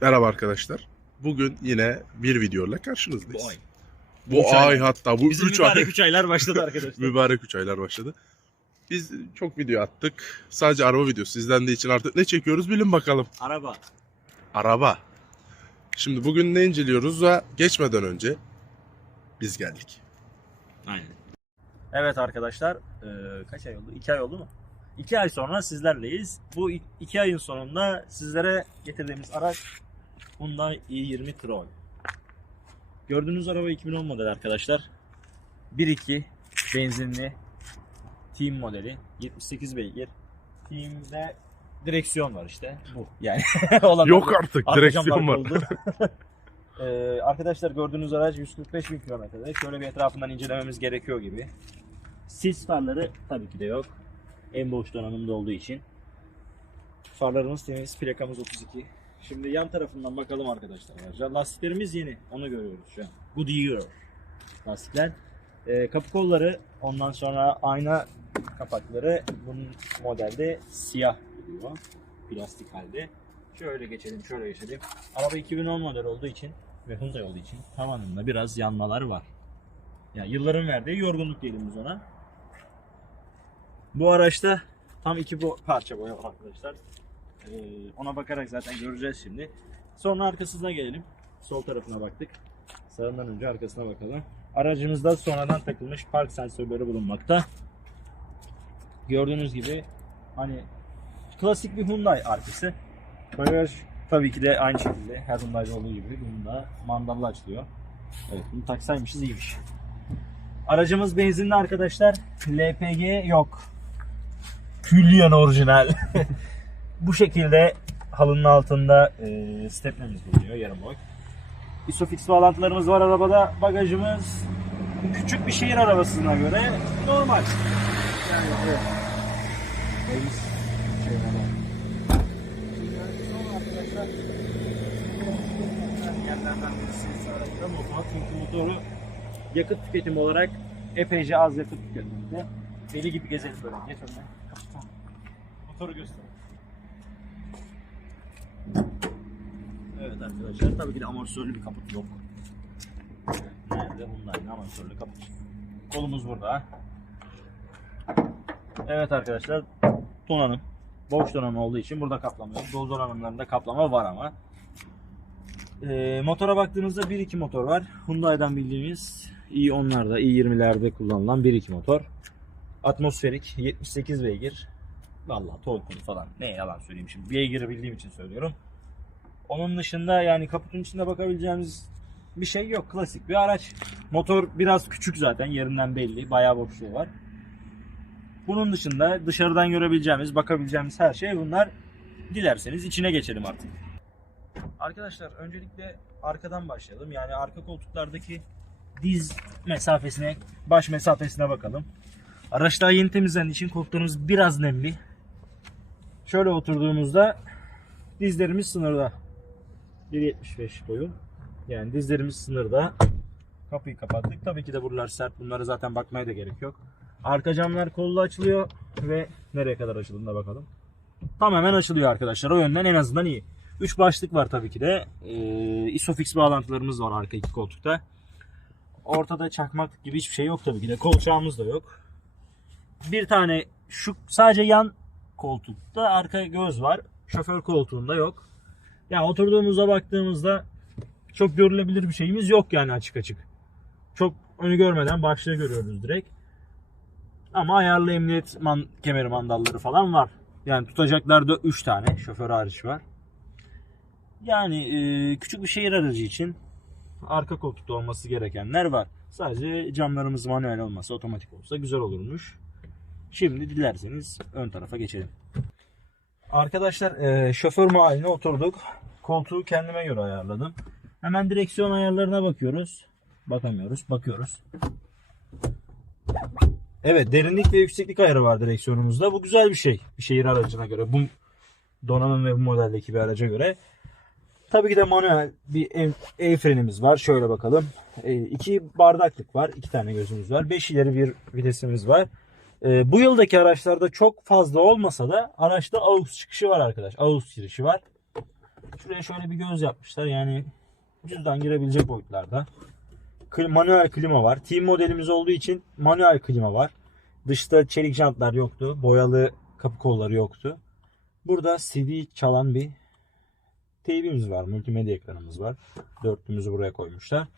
Merhaba arkadaşlar. Bugün yine bir videoyla karşınızdayız. Bu ay. Bu Üç ay ay. hatta bu Bizim 3 ay. mübarek 3 aylar başladı arkadaşlar. mübarek 3 aylar başladı. Biz çok video attık. Sadece araba videosu izlendiği için artık ne çekiyoruz bilin bakalım. Araba. Araba. Şimdi bugün ne inceliyoruz ve geçmeden önce biz geldik. Aynen. Evet arkadaşlar eee, kaç ay oldu? 2 ay oldu mu? 2 ay sonra sizlerleyiz. Bu 2 ayın sonunda sizlere getirdiğimiz araç Hyundai i20 Troy. Gördüğünüz araba 2010 model arkadaşlar. 1.2 benzinli Team modeli 78 beygir. Team'de direksiyon var işte bu yani. Yok artık Arka direksiyon var. Ee, arkadaşlar gördüğünüz araç 145 bin kilometrede. Şöyle bir etrafından incelememiz gerekiyor gibi. Sis farları tabii ki de yok. En boş donanımda olduğu için. Farlarımız temiz, plakamız 32. Şimdi yan tarafından bakalım arkadaşlar. Lastiklerimiz yeni, onu görüyoruz şu an. Goodyear lastikler. Ee, kapı kolları, ondan sonra ayna kapakları bunun modelde siyah geliyor. Plastik halde. Şöyle geçelim, şöyle geçelim. Araba 2010 model olduğu için ve Hyundai olduğu için tavanında biraz yanmalar var. Yani yılların verdiği yorgunluk diyelim biz ona. Bu araçta tam iki bu parça boya var arkadaşlar. Ee, ona bakarak zaten göreceğiz şimdi. Sonra arkasına gelelim. Sol tarafına baktık. Sağından önce arkasına bakalım. Aracımızda sonradan takılmış park sensörleri bulunmakta. Gördüğünüz gibi hani klasik bir Hyundai arkası. Bagaj tabii ki de aynı şekilde her Hyundai'de olduğu gibi bunun da mandallı açılıyor. Evet bunu taksaymışız iyiymiş. Aracımız benzinli arkadaşlar. LPG yok. Külliyen orijinal. Bu şekilde halının altında e, stepnemiz bulunuyor yarım boy. Isofix bağlantılarımız var arabada. Bagajımız küçük bir şehir arabasına göre normal. Yani evet. Çünkü motoru yakıt tüketimi olarak epeyce az yakıt tüketmekte. Deli gibi gezelim böyle. Geç. Kapat. Motoru göster. Evet arkadaşlar tabii ki de amortisörlü bir kaput yok. Nerede? Bunlar amortisörlü kaput. Kolumuz burada. Evet arkadaşlar donanım. Boş donanım olduğu için burada kaplama yok. Dolu donanımlarında kaplama var ama. Ee, motora baktığınızda 1.2 motor var. Hyundai'den bildiğimiz i10'larda, i20'lerde kullanılan 1.2 motor. Atmosferik 78 beygir. Vallahi torkunu falan ne yalan söyleyeyim şimdi. Beygiri bildiğim için söylüyorum. Onun dışında yani kaputun içinde bakabileceğimiz bir şey yok. Klasik bir araç. Motor biraz küçük zaten yerinden belli. Bayağı boşluğu var. Bunun dışında dışarıdan görebileceğimiz, bakabileceğimiz her şey bunlar. Dilerseniz içine geçelim artık. Arkadaşlar öncelikle arkadan başlayalım. Yani arka koltuklardaki diz mesafesine, baş mesafesine bakalım. Araç daha yeni temizlendiği için koltuklarımız biraz nemli. Şöyle oturduğumuzda dizlerimiz sınırda. 1.75 boyu. Yani dizlerimiz sınırda. Kapıyı kapattık. Tabii ki de buralar sert. Bunlara zaten bakmaya da gerek yok. Arka camlar kollu açılıyor ve nereye kadar açıldığına bakalım. Tamamen açılıyor arkadaşlar. O yönden en azından iyi. 3 başlık var tabii ki de. Ee, Isofix bağlantılarımız var arka iki koltukta. Ortada çakmak gibi hiçbir şey yok tabii ki de. Kolçağımız da yok. Bir tane şu sadece yan koltukta arka göz var. Şoför koltuğunda yok. Yani oturduğumuzda baktığımızda çok görülebilir bir şeyimiz yok yani açık açık. Çok önü görmeden başlığı görüyoruz direkt. Ama ayarlı emniyet man kemeri mandalları falan var. Yani tutacaklarda 3 tane şoför hariç var. Yani e, küçük bir şehir aracı için arka koltukta olması gerekenler var. Sadece camlarımız manuel olmasa otomatik olsa güzel olurmuş. Şimdi dilerseniz ön tarafa geçelim. Arkadaşlar e, şoför mahalline oturduk. Koltuğu kendime göre ayarladım. Hemen direksiyon ayarlarına bakıyoruz. Bakamıyoruz. Bakıyoruz. Evet derinlik ve yükseklik ayarı var direksiyonumuzda. Bu güzel bir şey. Bir şehir aracına göre. Bu donanım ve bu modeldeki bir araca göre. Tabii ki de manuel bir el, frenimiz var. Şöyle bakalım. E, iki bardaklık var. iki tane gözümüz var. Beş ileri bir vitesimiz var. E, bu yıldaki araçlarda çok fazla olmasa da araçta AUX çıkışı var arkadaş. AUX girişi var. Şuraya şöyle bir göz yapmışlar. Yani cüzdan girebilecek boyutlarda. Manuel klima var. Team modelimiz olduğu için manuel klima var. Dışta çelik jantlar yoktu. Boyalı kapı kolları yoktu. Burada CD çalan bir TV'miz var. Multimedya ekranımız var. Dörtlümüzü buraya koymuşlar.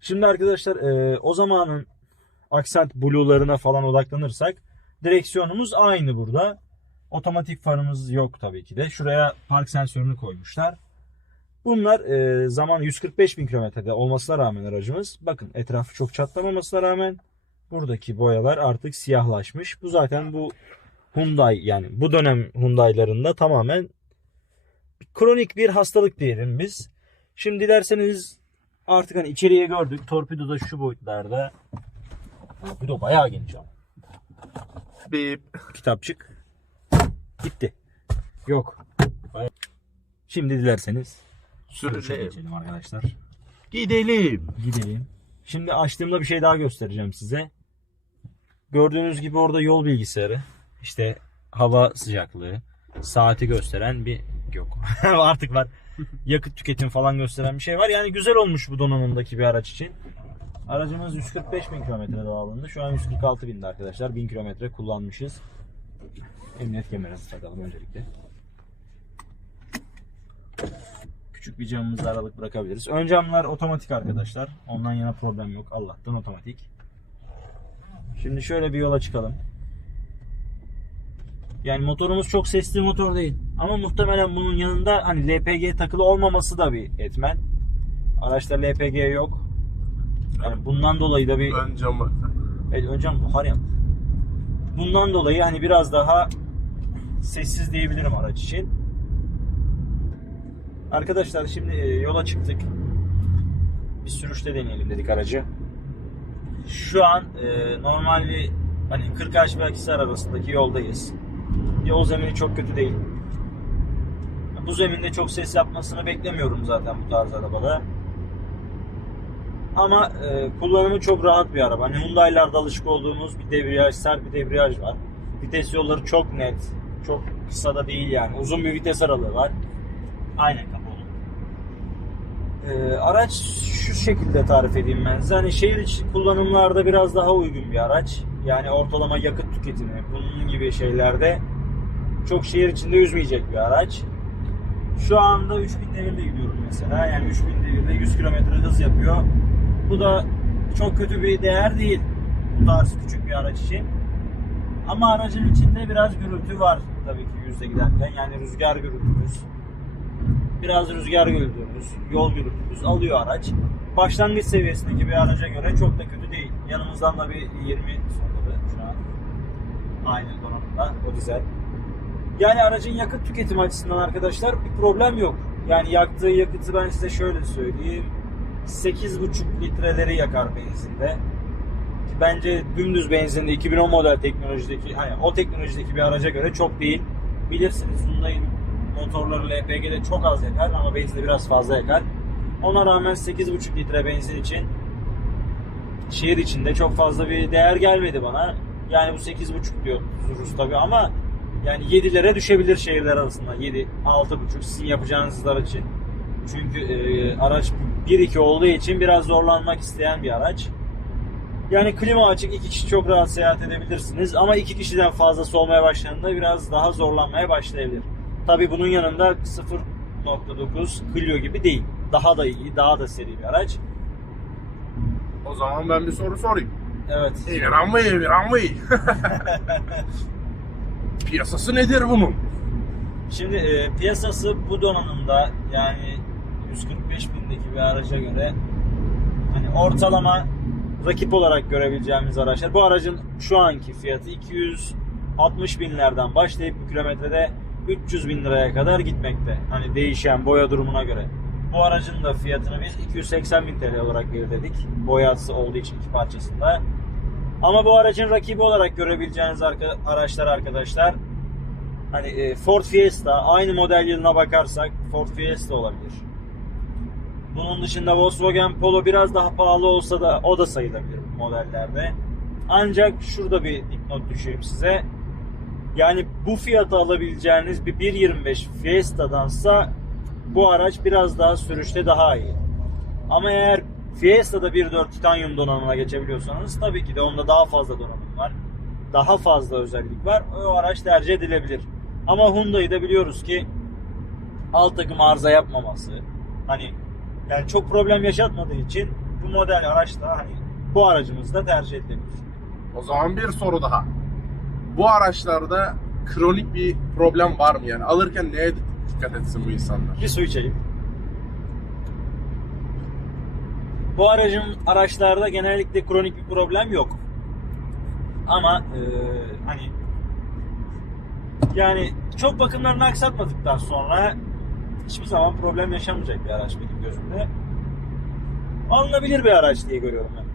Şimdi arkadaşlar e, o zamanın Accent Blue'larına falan odaklanırsak direksiyonumuz aynı burada. Otomatik farımız yok tabii ki de. Şuraya park sensörünü koymuşlar. Bunlar e, zaman 145 bin kilometrede olmasına rağmen aracımız bakın etrafı çok çatlamamasına rağmen buradaki boyalar artık siyahlaşmış. Bu zaten bu Hyundai yani bu dönem Hyundai'larında tamamen kronik bir hastalık diyelim biz. Şimdi dilerseniz artık hani içeriye gördük. Torpido da şu boyutlarda. Torpido bayağı geniş ama. Bip. Kitapçık. Gitti. Yok. Bayağı- Şimdi dilerseniz sürüşe geçelim arkadaşlar. Gidelim. Gidelim. Şimdi açtığımda bir şey daha göstereceğim size. Gördüğünüz gibi orada yol bilgisayarı. işte hava sıcaklığı, saati gösteren bir yok. Artık var. Yakıt tüketim falan gösteren bir şey var. Yani güzel olmuş bu donanımdaki bir araç için. Aracımız 145 bin kilometrede alındı. Şu an 146 binde arkadaşlar. 1000 kilometre kullanmışız. Emniyet kemerimizi takalım öncelikle. Küçük bir camımızda aralık bırakabiliriz. Ön camlar otomatik arkadaşlar. Ondan yana problem yok. Allah'tan otomatik. Şimdi şöyle bir yola çıkalım. Yani motorumuz çok sesli motor değil. Ama muhtemelen bunun yanında hani LPG takılı olmaması da bir etmen. Araçta LPG yok. Yani bundan dolayı da bir Ön camı. Evet ön cam buhar yandı. Bundan dolayı hani biraz daha sessiz diyebilirim araç için. Arkadaşlar şimdi e, yola çıktık. Bir sürüşte deneyelim dedik aracı. Şu an e, normal bir hani 40 ve Akhisar arasındaki yoldayız. Yol zemini çok kötü değil. Bu zeminde çok ses yapmasını beklemiyorum zaten bu tarz arabada. Ama e, kullanımı çok rahat bir araba. Hani Hyundai'larda alışık olduğumuz bir debriyaj, sert bir debriyaj var. Vites yolları çok net. Çok kısa da değil yani. Uzun bir vites aralığı var. Aynen kapalı. E, araç şu şekilde tarif edeyim ben size. Hani şehir içi kullanımlarda biraz daha uygun bir araç. Yani ortalama yakıt tüketimi, bunun gibi şeylerde çok şehir içinde üzmeyecek bir araç. Şu anda 3000 devirde gidiyorum mesela. Yani 3000 devirde 100 km hız yapıyor. Bu da çok kötü bir değer değil bu tarz küçük bir araç için. Ama aracın içinde biraz gürültü var tabii ki yüzde giderken. Yani rüzgar gürültümüz, biraz rüzgar gürültümüz, yol gürültümüz alıyor araç. Başlangıç seviyesindeki bir araca göre çok da kötü değil. Yanımızdan da bir 20 sonradı şu an. Aynı donanımda o dizel. Yani aracın yakıt tüketimi açısından arkadaşlar bir problem yok. Yani yaktığı yakıtı ben size şöyle söyleyeyim. 8,5 litreleri yakar benzinde. Ki Bence dümdüz benzinde 2010 model teknolojideki hani o teknolojideki bir araca göre çok değil. Bilirsiniz Hyundai'nin motorları LPG'de çok az yakar ama benzinde biraz fazla yakar. Ona rağmen 8,5 litre benzin için şehir içinde çok fazla bir değer gelmedi bana. Yani bu 8,5 diyoruz tabii ama yani 7'lere düşebilir şehirler arasında. 7, 6,5 sizin yapacağınız için. Çünkü e, araç 1-2 olduğu için biraz zorlanmak isteyen bir araç. Yani klima açık iki kişi çok rahat seyahat edebilirsiniz ama iki kişiden fazlası olmaya başladığında biraz daha zorlanmaya başlayabilir. Tabi bunun yanında 0.9 Clio gibi değil. Daha da iyi, daha da seri bir araç. O zaman ben bir soru sorayım. Evet. Emirhan Bey, Emirhan Bey. Piyasası nedir bunun? Şimdi e, piyasası bu donanımda yani 145 bindeki bir araca göre hani ortalama rakip olarak görebileceğimiz araçlar. Bu aracın şu anki fiyatı 260 binlerden başlayıp bir kilometrede 300 bin liraya kadar gitmekte. Hani değişen boya durumuna göre. Bu aracın da fiyatını biz 280 bin TL olarak belirledik. Boyası olduğu için iki parçasında. Ama bu aracın rakibi olarak görebileceğiniz arka- araçlar arkadaşlar Hani e, Ford Fiesta aynı model yılına bakarsak Ford Fiesta olabilir. Bunun dışında Volkswagen Polo biraz daha pahalı olsa da o da sayılabilir bu modellerde. Ancak şurada bir dipnot düşeyim size. Yani bu fiyata alabileceğiniz bir 1.25 Fiesta'dansa bu araç biraz daha sürüşte daha iyi. Ama eğer Fiesta'da 1.4 titanyum donanımına geçebiliyorsanız tabii ki de onda daha fazla donanım var. Daha fazla özellik var. O araç tercih edilebilir. Ama Hyundai'de biliyoruz ki alt takım arıza yapmaması. Hani yani çok problem yaşatmadığı için bu model araç da hani bu aracımız da tercih edilebilir. O zaman bir soru daha. Bu araçlarda kronik bir problem var mı yani? Alırken neye dikkat etsin bu insanlar? Bir su içelim. Bu aracın araçlarda genellikle kronik bir problem yok. Ama eee, hani yani çok bakımlarını aksatmadıktan sonra hiçbir zaman problem yaşamayacak bir araç benim gözümde. Alınabilir bir araç diye görüyorum ben.